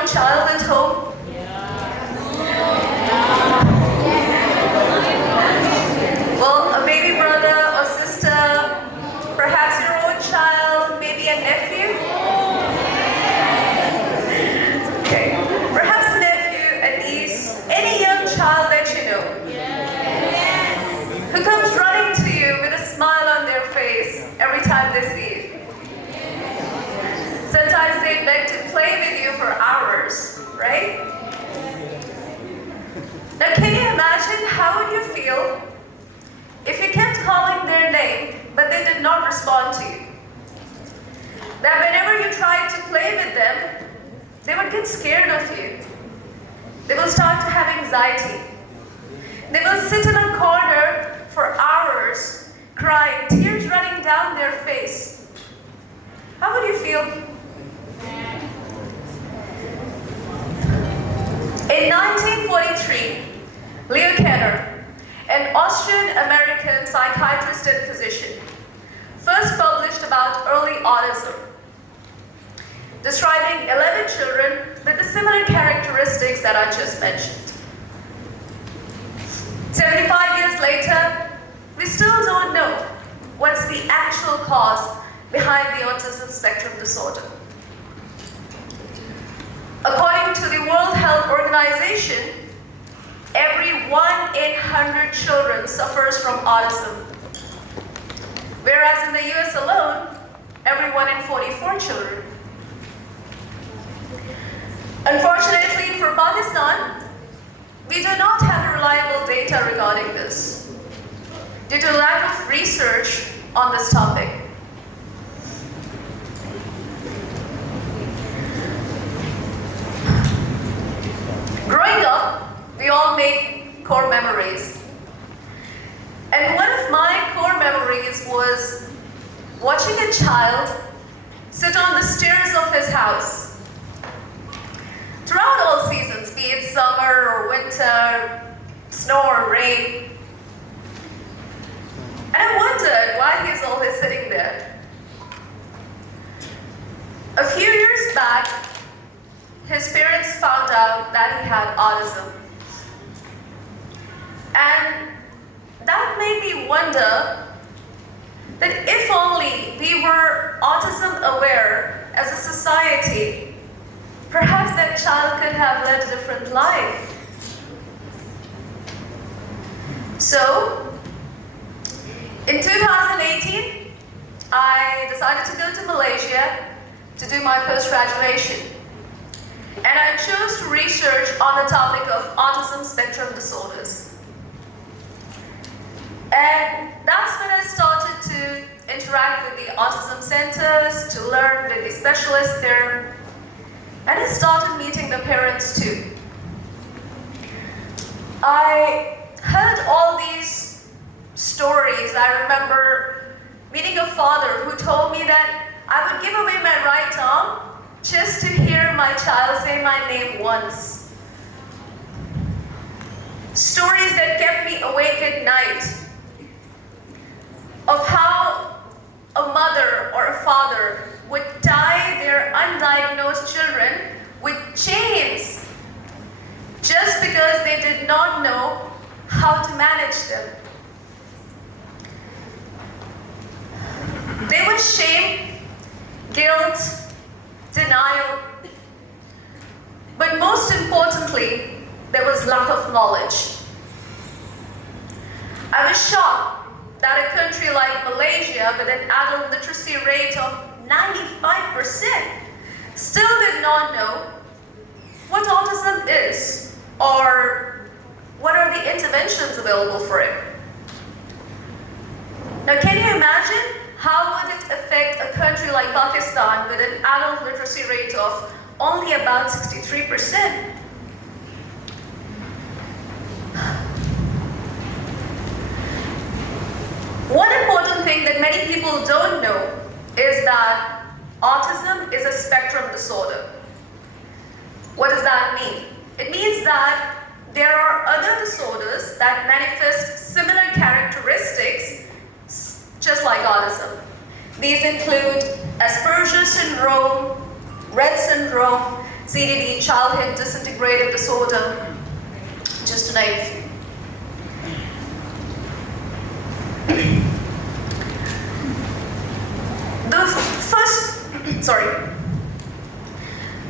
own child at home? Well, a baby brother or sister, perhaps your own child, maybe a nephew? Okay. Perhaps a nephew, a niece, any young child that you know, who comes running to you with a smile on their face every time they see you. Sometimes they beg to play with you for hours, right? Now, can you imagine how would you feel if you kept calling their name, but they did not respond to you? That whenever you tried to play with them, they would get scared of you. They will start to have anxiety. They will sit in a corner for hours, crying, tears running down their face. How would you feel? In 1943, Hira Chaudhry, an Austrian-American psychiatrist and physician, first published about early autism, describing 11 children with the similar characteristics that I just mentioned. 75 years later, we still don't know what's the actual cause behind the autism spectrum disorder. According to the World Health Organization, every 1 in 100 children suffers from autism, whereas in the US alone, every 1 in 44 children. Unfortunately for Pakistan, we do not have reliable data regarding this due to lack of research on this topic. Growing up, we all make core memories. And one of my core memories was watching a child sit on the stairs of his house. Throughout all seasons, be it summer or winter, snow or rain. And I wondered why he's always sitting there. A few years back, his parents found out that he had autism. And that made me wonder that if only we were autism aware as a society, perhaps that child could have led a different life. So, in 2018, I decided to go to Malaysia to do my post-graduation. And I chose to research on the topic of autism spectrum disorders. And that's when I started to interact with the autism centers, to learn with the specialists there, and I started meeting the parents too. I heard all these stories. I remember meeting a father who told me that I would give away my right arm just to hear my child say my name once. Stories that kept me awake at night of how a mother or a father would tie their undiagnosed children with chains just because they did not know how to manage them. There was shame, guilt, denial, but most importantly, there was lack of knowledge. I was shocked that a country like Malaysia, with an adult literacy rate of 95%, still did not know what autism is or what are the interventions available for it. Now, can you imagine how would it affect a country like Pakistan with an adult literacy rate of only about 63%? One important thing that many people don't know is that autism is a spectrum disorder. What does that mean? It means that there are other disorders that manifest similar characteristics just like autism. These include Asperger's syndrome, Rett syndrome, CDD, childhood disintegrative disorder, just to name a few.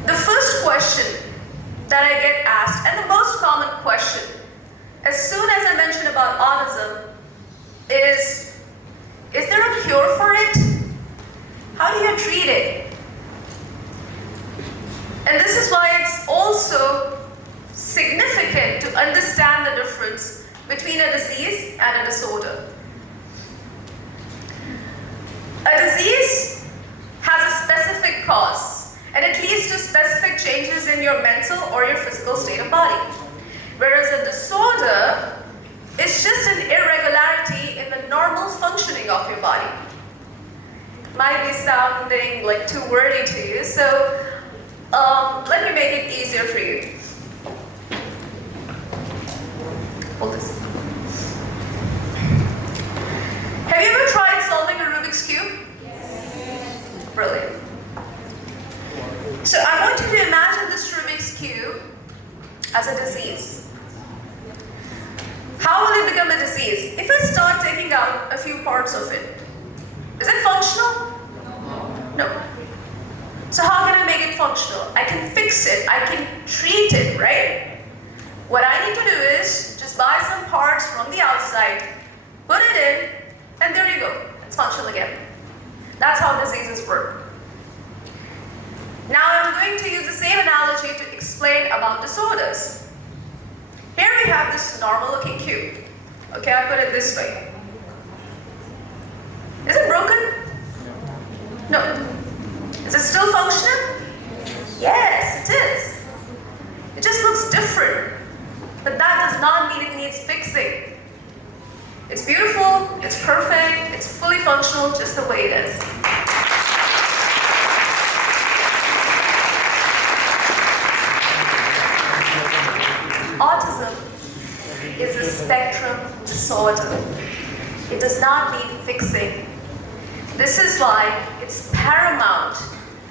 The first question that I get asked, and the most common question, as soon as I mention about autism, is there a cure for it? How do you treat it? And this is why it's also significant to understand the difference between a disease and a disorder. A disease has a specific cause, and it leads to specific changes in your mental or your physical state of body. Whereas a disorder is just an irregularity in the normal functioning of your body. Might be sounding like too wordy to you, so let me make it easier for you. Hold this. Have you ever tried solving a Rubik's Cube? Yes. Brilliant. So I want you to imagine this Rubik's Cube as a disease. How will it become a disease? If I start taking out a few parts of it, is it functional? No. So how can I make it functional? I can fix it, I can treat it, right? What I need to do is just buy some parts from the outside, put it in, and there you go, it's functional again. That's how diseases work. Now I'm going to use the same analogy to explain about disorders. Here we have this normal looking cube. Okay, I put it this way. Is it broken? No. Is it still functional? Yes, it is. It just looks different. But that does not mean it needs fixing. It's beautiful, it's perfect, it's fully functional just the way it is. Autism is a spectrum disorder. It does not need fixing. This is why it's paramount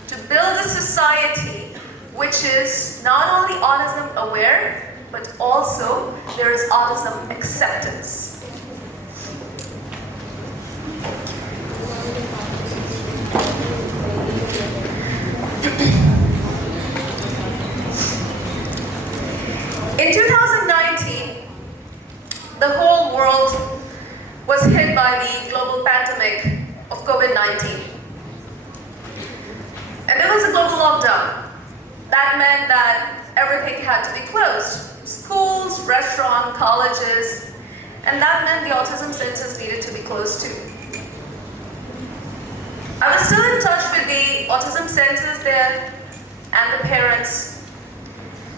to build a society which is not only autism aware, but also there is autism acceptance. In 2019, the whole world was hit by the global pandemic of COVID-19. And there was a global lockdown. That meant that everything had to be closed. Schools, restaurants, colleges, and that meant the autism centers needed to be closed too. I was still in touch with the autism centers there and the parents.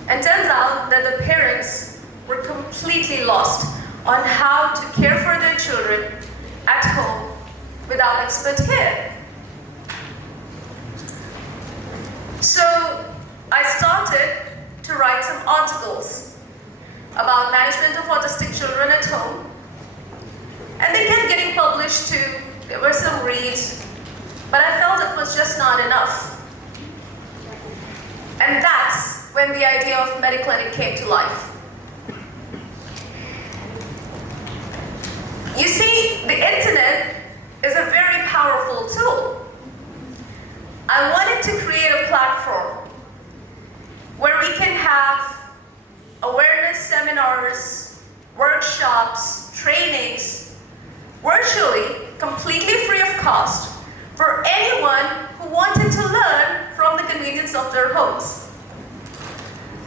And turns out that the parents were completely lost on how to care for their children at home without expert care. So I started to write some articles about management of autistic children at home. And they kept getting published too. There were some reads, but I felt it was just not enough. And that's when the idea of MediClinic came to life. You see, the internet is a very powerful tool. I wanted to create a platform where we can have awareness seminars, workshops, trainings, virtually, completely free of cost, for anyone who wanted to learn from the convenience of their homes.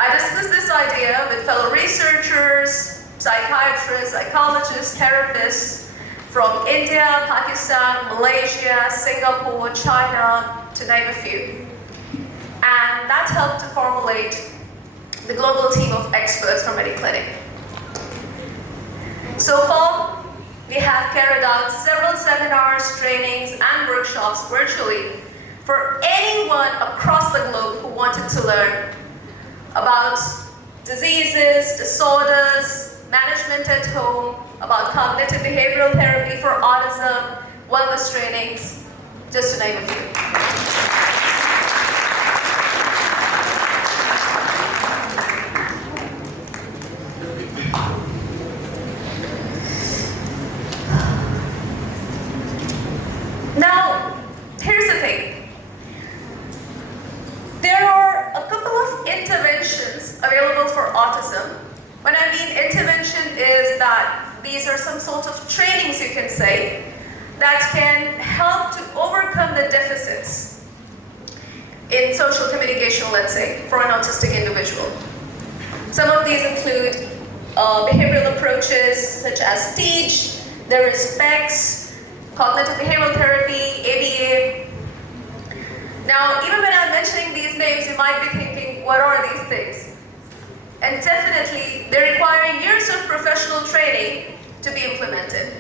I discussed this idea with fellow researchers, psychiatrists, psychologists, therapists from India, Pakistan, Malaysia, Singapore, China, to name a few. And that helped to formulate the global team of experts from MediClinic. So far, we have carried out several seminars, trainings, and workshops virtually for anyone across the globe who wanted to learn about diseases, disorders, management at home, about cognitive behavioral therapy for autism, wellness trainings, just to name a few. autism. When I mean intervention is that these are some sort of trainings, you can say, that can help to overcome the deficits in social communication, let's say, for an autistic individual. Some of these include behavioral approaches such as TEACH, there is SPECS, Cognitive Behavioural Therapy, ABA. Now, even when I'm mentioning these names, you might be thinking, what are these things? And definitely, they require years of professional training to be implemented.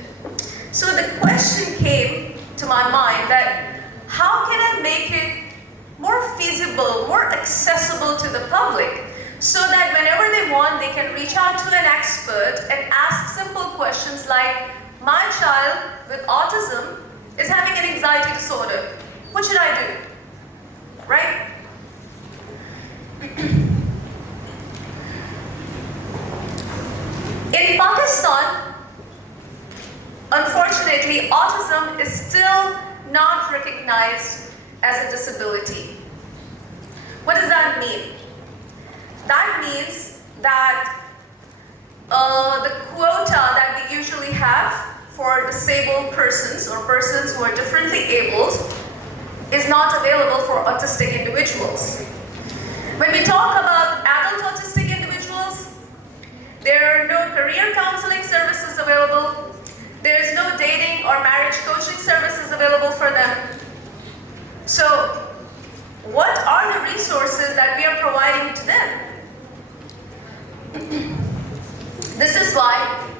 So the question came to my mind that how can I make it more feasible, more accessible to the public, so that whenever they want, they can reach out to an expert and ask simple questions like, my child with autism is having an anxiety disorder. What should I do? Right? In Pakistan, unfortunately, autism is still not recognized as a disability. What does that mean? That means that the quota that we usually have for disabled persons or persons who are differently abled is not available for autistic individuals. When we talk about adult autistic individuals, there are no career counseling services available. There's no dating or marriage coaching services available for them. So, what are the resources that we are providing to them? This is why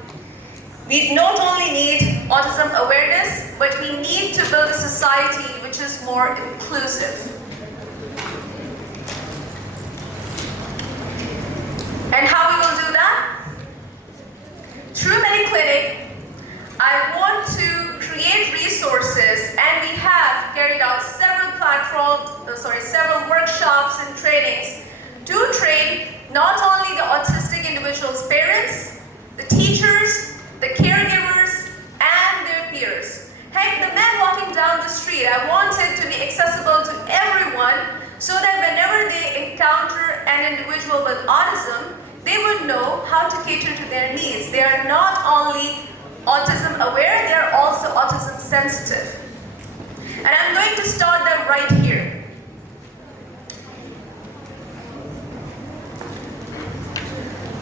we not only need autism awareness, but we need to build a society which is more inclusive. And how we will do that? Through ManyClinic, I want to create resources, and we have carried out several workshops and trainings to train not only the autistic individuals' parents, the teachers, the caregivers, and their peers. Heck, the men walking down the street, I want it to be accessible to everyone so that whenever they encounter an individual with autism, they would know how to cater to their needs. They are not only autism aware, they are also autism sensitive. And I'm going to start them right here.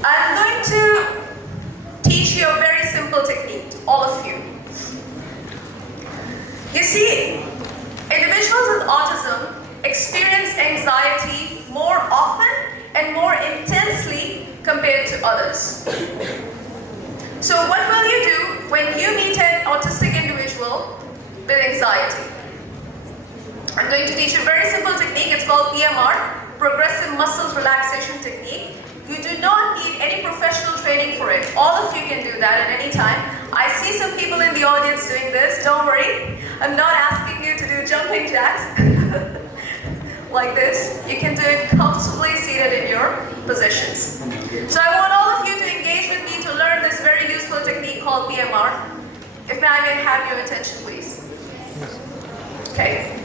I'm going to teach you a very simple technique, all of you. You see, individuals with autism experience anxiety more often and more intensely compared to others. So what will you do when you meet an autistic individual with anxiety? I'm going to teach you a very simple technique. It's called PMR, Progressive Muscle Relaxation Technique. You do not need any professional training for it. All of you can do that at any time. I see some people in the audience doing this. Don't worry. I'm not asking you to do jumping jacks like this. You can do it comfortably seated in your positions. So I want all of you to engage with me to learn this very useful technique called PMR. If I may have your attention, please. Okay.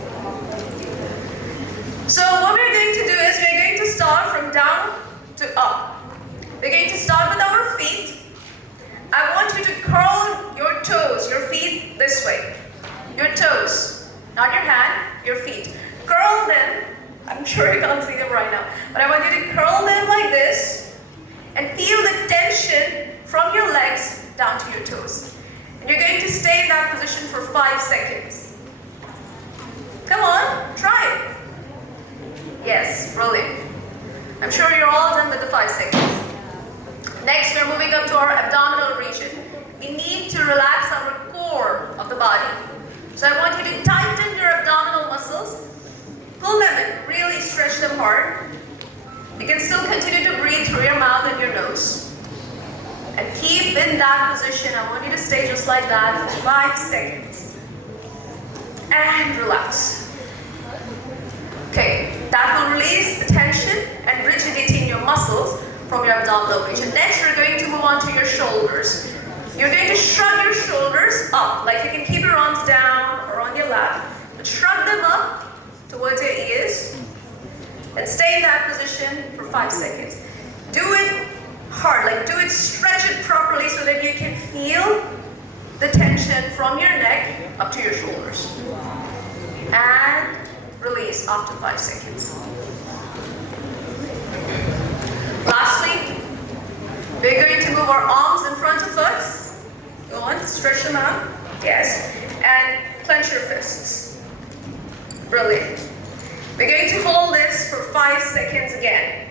So what we're going to do is we're going to start from down to up. We're going to start with our feet. I want you to curl your toes, your feet this way. Your toes, not your hand, your feet. Curl them. I'm sure you can't see them right now, but I want you to curl them like this and feel the tension from your legs down to your toes. And you're going to stay in that position for 5 seconds. Come on, try it. Yes, brilliant. I'm sure you're all done with the 5 seconds. Next, we're moving up to our abdominal region. We need to relax our core of the body. So I want you to tighten your abdominal muscles. Pull them in, really stretch them hard. You can still continue to breathe through your mouth and your nose. And keep in that position. I want you to stay just like that for 5 seconds. And relax. Okay, that will release the tension and rigidity in your muscles from your abdominal region. Next, we're going to move on to your shoulders. You're going to shrug your shoulders up, like you can keep your arms down or on your lap, but shrug them up towards your ears and stay in that position for 5 seconds. Do it hard, like do it, stretch it properly so that you can feel the tension from your neck up to your shoulders. And release after 5 seconds. Lastly, we're going to move our arms in front of us. Go on, stretch them out. Yes. And clench your fists. Brilliant. We're going to hold this for 5 seconds again.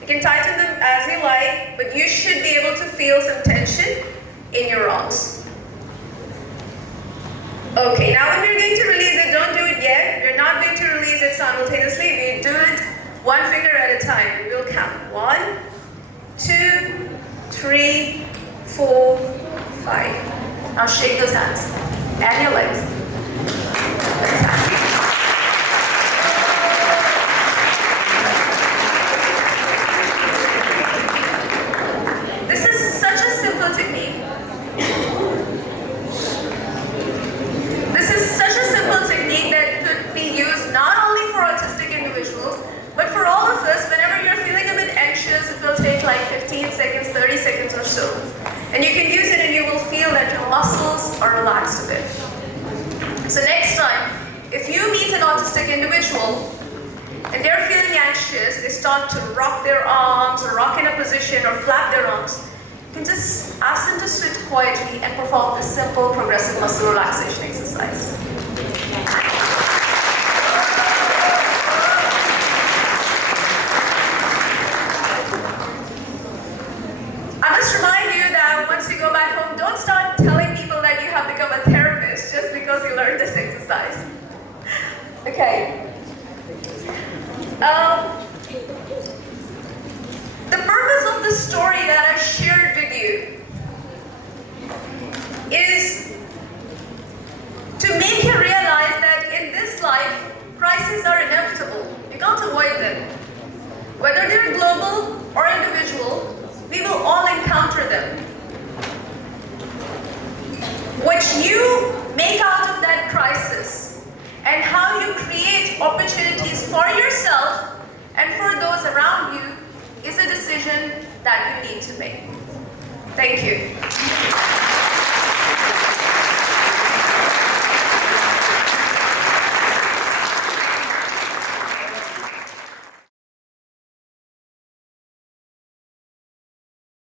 You can tighten them as you like, but you should be able to feel some tension in your arms. Okay, now when we're going to release it, don't do it yet. We're not going to release it simultaneously. We do it one finger at a time. We'll count. 1, 2, 3, 4, 5. Now shake those hands and your legs. Fantastic. This is such a simple technique. This is such a simple technique that could be used not only for autistic individuals, but for all of us. Whenever you're feeling a bit anxious, it will take like 15 seconds, 30 seconds or so. And you can use it and you will feel that your muscles are relaxed a bit. So next time, if you meet an autistic individual and they're feeling anxious, they start to rock their arms or rock in a position or flap their arms, you can just ask them to sit quietly and perform this simple progressive muscle relaxation exercise. I must remind you that once you go back home, don't start telling people that you have become a therapist just because you learned this exercise. Okay? The purpose of the story that I shared with you is to make you realize that in this life, crises are inevitable. You can't avoid them. Whether they're global or individual, we will all encounter them. What you make out of that crisis and how you create opportunities for yourself and for those around you is a decision that you need to make. Thank you.